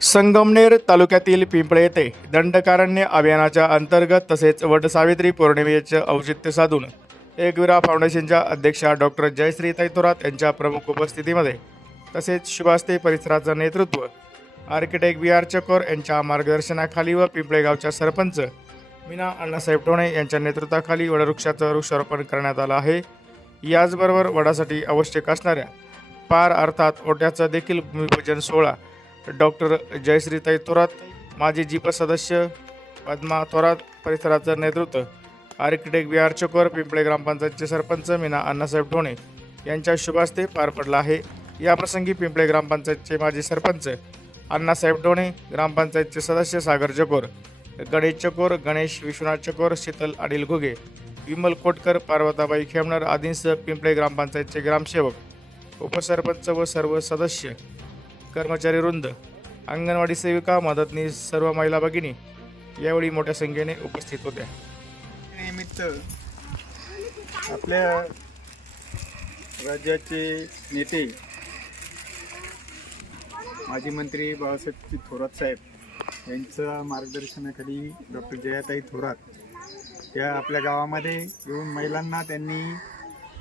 संगमनेर तालुक्यातील पिंपळे येथे दंडकारण्य अभियानाच्या अंतर्गत तसेच वटसावित्री पौर्णिमेचे औचित्य साधून एकविरा फाउंडेशनच्या अध्यक्षा डॉक्टर जयश्री तैतोरात यांच्या प्रमुख उपस्थितीमध्ये तसेच शुभास्ते परिसराचं नेतृत्व आर्किटेक्ट बी आर चकोर यांच्या मार्गदर्शनाखाली व पिंपळे गावच्या सरपंच मीना अण्णासाहेब टोणे यांच्या नेतृत्वाखाली वडवृक्षाचं वृक्षारोपण करण्यात आलं आहे. याचबरोबर वडासाठी आवश्यक असणाऱ्या पार अर्थात ओट्याचा देखील भूमिपूजन सोहळा डॉक्टर जयश्रीताई थोरात माजी जीप सदस्य पद्मा थोरात परिसराचं नेतृत्व आर्किटेक्ट बी आर चकोर पिंपळे ग्रामपंचायतचे सरपंच मीना अण्णासाहेब ढोणे यांच्या शुभास्ते पार पडला आहे. याप्रसंगी पिंपळे ग्रामपंचायतचे माजी सरपंच अण्णासाहेब ढोणे ग्रामपंचायतचे सदस्य सागर चकोर गणेश चकोर गणेश विश्वनाथ चकोर शीतल अनिल घुगे विमल कोटकर पार्वताबाई खेमनर आदींसह पिंपळे ग्रामपंचायतचे ग्रामसेवक उपसरपंच व सर्व सदस्य कर्मचारी वृंद अंगणवाडी सेविका मदतनीस सर्व महिला भगिनी यावेळी मोठ्या संख्येने उपस्थित होत्या. निमित्त आपल्या राज्याचे नेते माजी मंत्री बाळासाहेब थोरात साहेब यांच्या मार्गदर्शनाखाली डॉक्टर जयाताई थोरात या आपल्या गावामध्ये येऊन महिलांना त्यांनी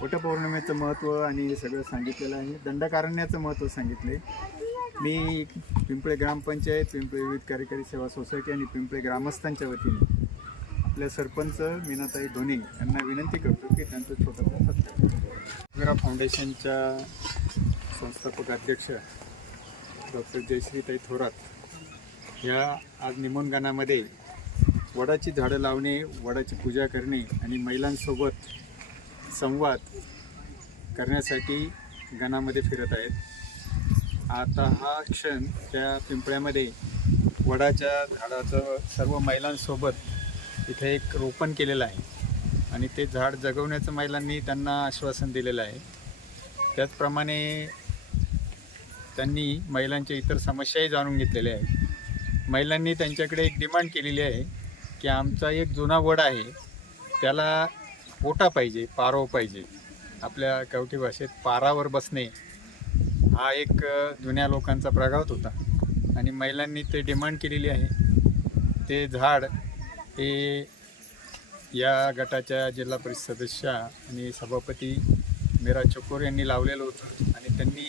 वटपौर्णिमेचं महत्त्व आणि सगळं सांगितलेलं आहे. दंडकारण्याचं महत्त्व सांगितले. मी पिंपळे ग्रामपंचायत पिंपळे विविध कार्यकारी सेवा सोसायटी आणि पिंपळे ग्रामस्थांच्या वतीने आपल्या सरपंच मीनाताई धोनी यांना विनंती करतो की त्यांचं छोटंसं सत्कार फाउंडेशनच्या संस्थापक अध्यक्ष डॉक्टर जयश्रीताई थोरात ह्या आज निमोनगानामध्ये वडाची झाडं लावणे वडाची पूजा करणे आणि महिलांसोबत संवाद करण्यासाठी गणामध्ये फिरत आहेत. आता हा क्षण त्या पिंपळ्यामध्ये वडाच्या झाडाचं सर्व महिलांसोबत इथे एक रोपण केलेलं आहे. आणि ते झाड जगवण्याचं महिलांनी त्यांना आश्वासन दिलेलं आहे. त्याचप्रमाणे त्यांनी महिलांच्या इतर समस्याही जाणून घेतलेल्या आहेत. महिलांनी त्यांच्याकडे एक डिमांड केलेली आहे की आमचा एक जुना वड आहे त्याला पोटा पाहिजे पारव पाहिजे. आपल्या कवठी भाषेत पारावर बसणे हा एक जुन्या लोकांचा प्रघात होता. आणि महिलांनी ते डिमांड केलेली आहे. ते झाड हे या गटाच्या जिल्हा परिषद सदस्या आणि सभापती मीरा चकोर यांनी लावलेलं होतं. आणि त्यांनी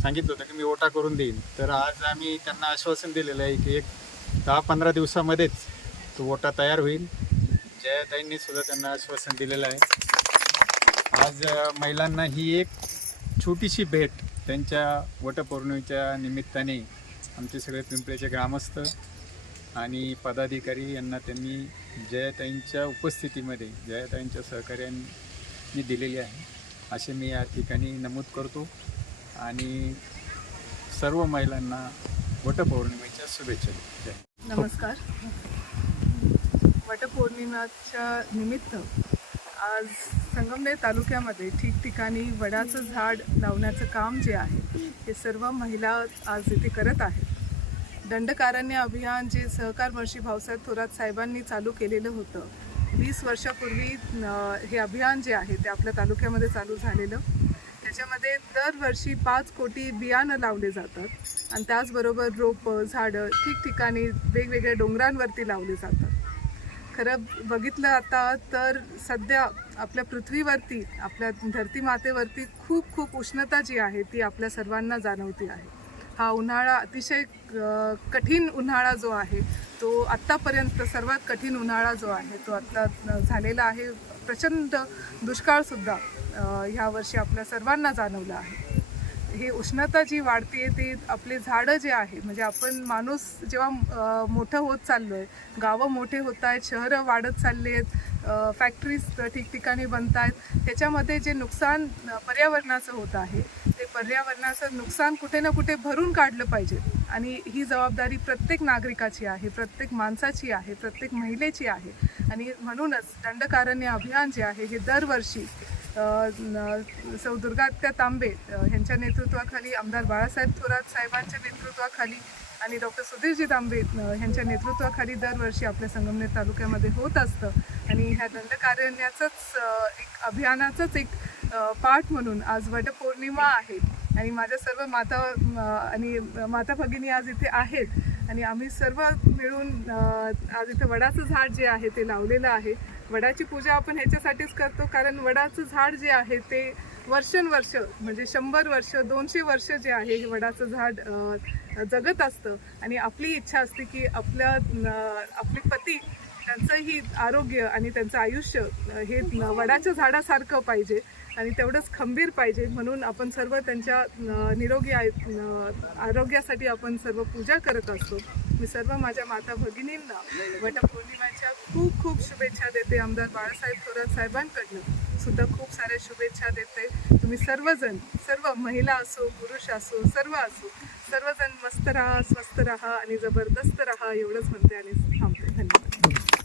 सांगितलं होतं की मी ओटा करून देईन. तर आज आम्ही त्यांना आश्वासन दिलेलं आहे की एक दहा पंधरा दिवसामध्येच तो ओटा तयार होईल. जयाताईंनी सुद्धा त्यांना आश्वासन दिलेलं आहे. आज महिलांना ही एक छोटीशी भेट त्यांच्या वटपौर्णिमेच्या निमित्ताने आमचे सगळे पिंपळेचे ग्रामस्थ आणि पदाधिकारी यांना त्यांनी जयताईंच्या उपस्थितीमध्ये जयताईंच्या सहकार्यांनी दिलेली आहे असे मी या ठिकाणी नमूद करतो. आणि सर्व महिलांना वटपौर्णिमेच्या शुभेच्छा देतो. जय नमस्कार. वटपौर्णिमेच्या निमित्त आज संगमनेर तालुक्यामध्ये ठिकठिकाणी वडाचं झाड लावण्याचं काम जे आहे हे सर्व महिला आज इथे करत आहेत. दंडकारण्य अभियान जे सहकार महर्षी भाऊसाहेब थोरात साहेबांनी चालू केलेलं होतं वीस वर्षापूर्वी हे अभियान जे आहे ते आपल्या तालुक्यामध्ये चालू झालेलं. त्याच्यामध्ये दरवर्षी पाच कोटी बियाणं लावले जातात आणि त्याचबरोबर रोपं झाडं ठिकठिकाणी वेगवेगळ्या डोंगरांवरती लावले जातात. खरं बघितलं आता तर सध्या आपल्या पृथ्वीवरती आपल्या धरती मातेवरती खूप खूप उष्णता जी आहे ती आपल्या सर्वांना जाणवती आहे. हा उन्हाळा अतिशय कठीण उन्हाळा जो आहे तो आत्तापर्यंत सर्वात कठीण उन्हाळा जो आहे तो आत्ता झालेला आहे. प्रचंड दुष्काळसुद्धा ह्या वर्षी आपल्या सर्वांना जाणवलं आहे. हे उष्णता जी वाढते ती आपले झाडं जे आहे म्हणजे आपण माणूस जेव्हा मोठं होत चाललो आहे गावं मोठे होत आहेत शहरं वाढत चालले आहेत फॅक्टरीज ठिकठिकाणी बनत आहेत त्याच्यामध्ये जे नुकसान पर्यावरणाचं होत आहे ते पर्यावरणाचं नुकसान कुठे ना कुठे भरून काढलं पाहिजे. आणि ही जबाबदारी प्रत्येक नागरिकाची आहे प्रत्येक माणसाची आहे प्रत्येक महिलेची आहे. आणि म्हणूनच दंडकारण्य अभियान जे आहे हे दरवर्षी सौ दुर्गात्या तांबे ह्यांच्या यांच्या नेतृत्वाखाली आमदार बाळासाहेब थोरात साहेबांच्या नेतृत्वाखाली आणि डॉक्टर सुधीरजी तांबे ह्यांच्या यांच्या नेतृत्वाखाली दरवर्षी आपल्या संगमनेर तालुक्यामध्ये होत असतं. आणि ह्या दंडकारण्याचंच एक अभियानाचंच एक पाठ म्हणून आज वटपौर्णिमा आहे. आणि माझ्या सर्व माता आणि माता भगिनी आज इथे आहेत. आणि आम्ही सर्व मिळून आज इथं वडाचं झाड जे आहे ते लावलेलं आहे. वडाची पूजा आपण ह्याच्यासाठीच करतो कारण वडाचं झाड जे आहे ते वर्षानुवर्ष म्हणजे शंभर वर्ष दोनशे वर्ष जे आहे हे वडाचं झाड जगत असतं. आणि आपली इच्छा असते की आपल्या आपले पती त्यांचंही आरोग्य आणि त्यांचं आयुष्य हे वडाच्या झाडासारखं पाहिजे आणि तेवढंच खंबीर पाहिजे. म्हणून आपण सर्व त्यांच्या निरोगी आय- आरोग्यासाठी आपण सर्व पूजा करत असतो. मी सर्व माझ्या माता भगिनींना. वटपौर्णिमेच्या खूप खूप शुभेच्छा देते आमदार बाळासाहेब थोरात साहेबांकडनं. सुद्धा खूप साऱ्या शुभेच्छा देते. तुम्ही सर्वजण सर्व महिला असो पुरुष असो सर्व असो सर्वजण मस्त राहा स्वस्त राहा आणि जबरदस्त राहा एवढंच म्हणते आणि थांब